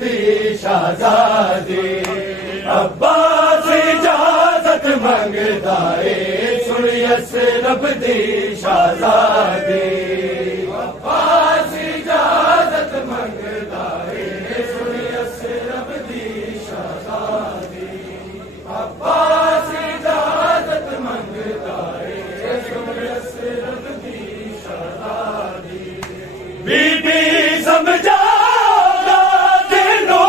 दी शहजादी अब्बास इजाजत मंगदा है सुनियस रब दी शहजादी अब्बास इजाजत मंगदा है सुनियस रब दी शहजादी अब्बास इजाजत मंगदा है सुनियस रब दी शहजादी बीबी समझागा दिनू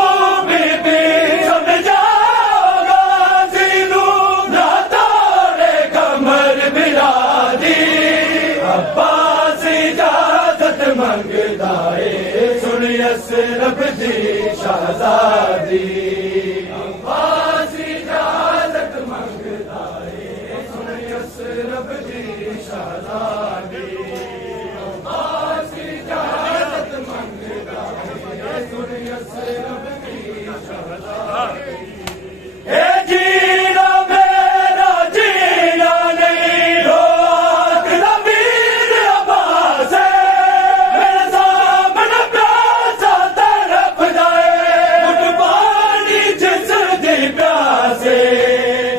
बीबी समझागा दिनू ना तारे कमर बिरादी अब्बास इजाजत मंगदा है सुनियस रब दी शहजादी अब्बास इजाजत मंगदा है सुनियस रब दी शहजादी अब्बास इजाजत मंगदा है सुनियस रब दी शहजादी ए जीना मेरा जीना नहीं रोक ज़मीर अब्बास मेरे सामने प्यासा तरफ जाए घुट पानी जिस दी प्यासे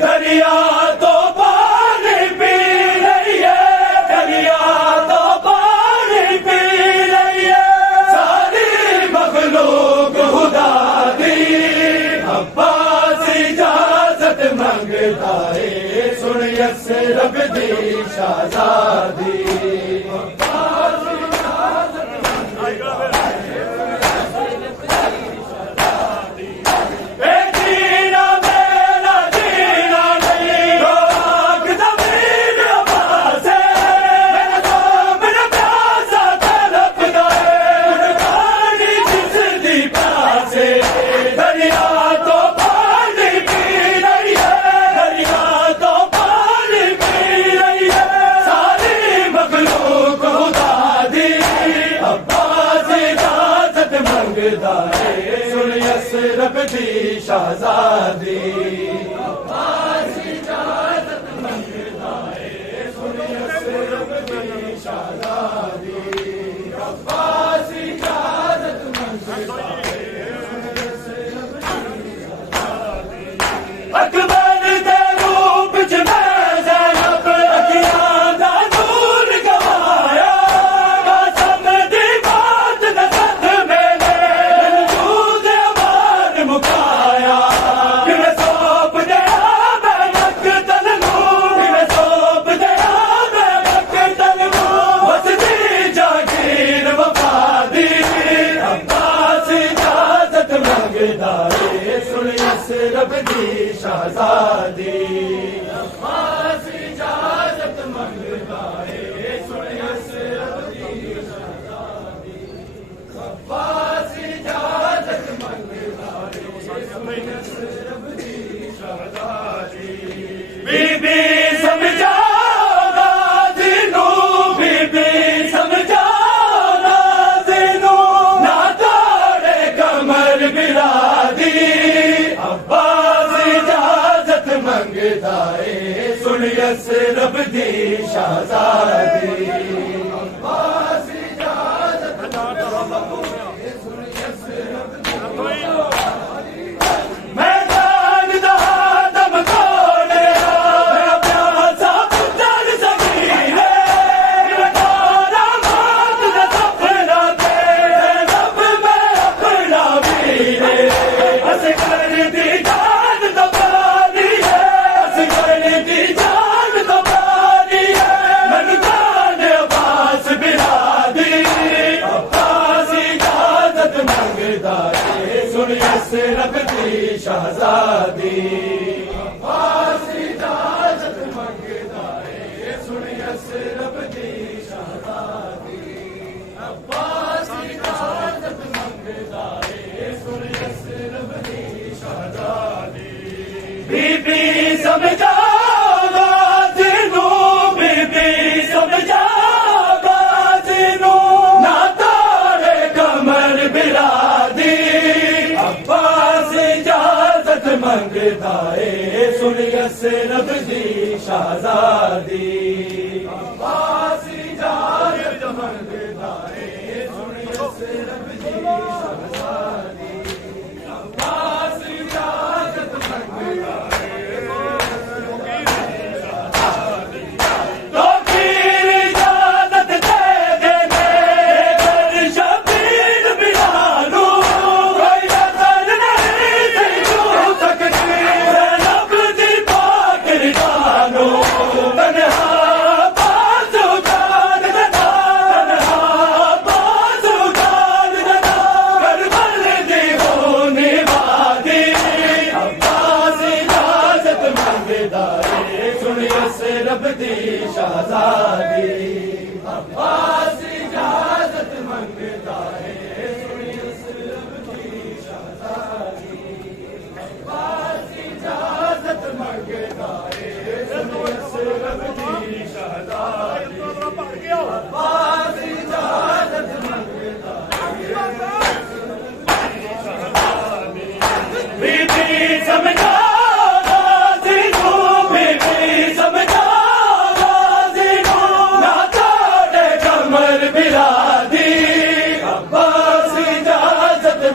दरिया तो पानी पी रही है दरिया तो पानी पी रही है सारी मखलूक खुदा दी अब्बास इजाजत मंगदा है सुनियस रब दी शहजादी अब्बास इजाजत मंगदा है जीना मेरा जीना नहीं रोक ज़मीर अब्बास मेरे सामने प्यासा तरफ जाए घुट पानी जिस दी प्यासे दरिया तो पानी पी रही है दरिया तो पानी पी रही है सारी मखलूक खुदा दी अब्बास इजाजत मंगदा है सुनियस रब दी शहजादी अब्बास इजाजत मंगदा है सुनियस रब दी शहजादी अब्बास इजाजत मंगदा है सुनियस रब दी शहजादी अकबर दे रूप च मैं ज़ैनब अखियां दा नूर गवाया कसम दी बात दा सद मेरे वजूद अमान मुकाया फिर सौंप दिया मैं मकतल नूं फिर सौंप दिया मैं मकतल नूं वसदी जागीर वफा दी अब्बास इजाजत मंगदा है सुनियस रब दी शहजादी अब्बास इजाजत मंगदा है सुनियस रब दी शहजादी अब्बास इजाजत मंगदा है सुनियस रब दी शहजादी बीबी समझागा दिनू बीबी समझागा दिनू ना तारे कमर बिरादी अब्बास इजाजत मंगदा है सुनियस रब दी शहजादी अब्बास इजाजत मंगदा है सुनियस रब दी शहजादी मैं जानदा दम तोड़े मेरा प्यासा पुत्तर ज़मीरे मेरा तारा मात दा सपना ते रब मैं अपना वीरे असगर दी जान तो पानी है असगर दी जान तो पानी है मैनू जान अब्बास बिरादी अब्बास इजाजत मंगदा है सुनियस रब दी शहजादी अब्बास इजाजत मंगदा है सुनियस रब दी शहजादी अब्बास इजाजत मंगदा है सुनियस रब दी शहजादी बीबी समझागा दिनू बीबी समझागा दिनू ना तारे कमर बिरादी अब्बास इजाजत मंगदा है सुनियस रब दी शहजादी अब्बास इजाजत मंगदा है सुनियस रब दी शहजादी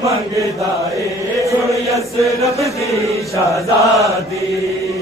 मंगदा ए सुन यसरत दी शहजादी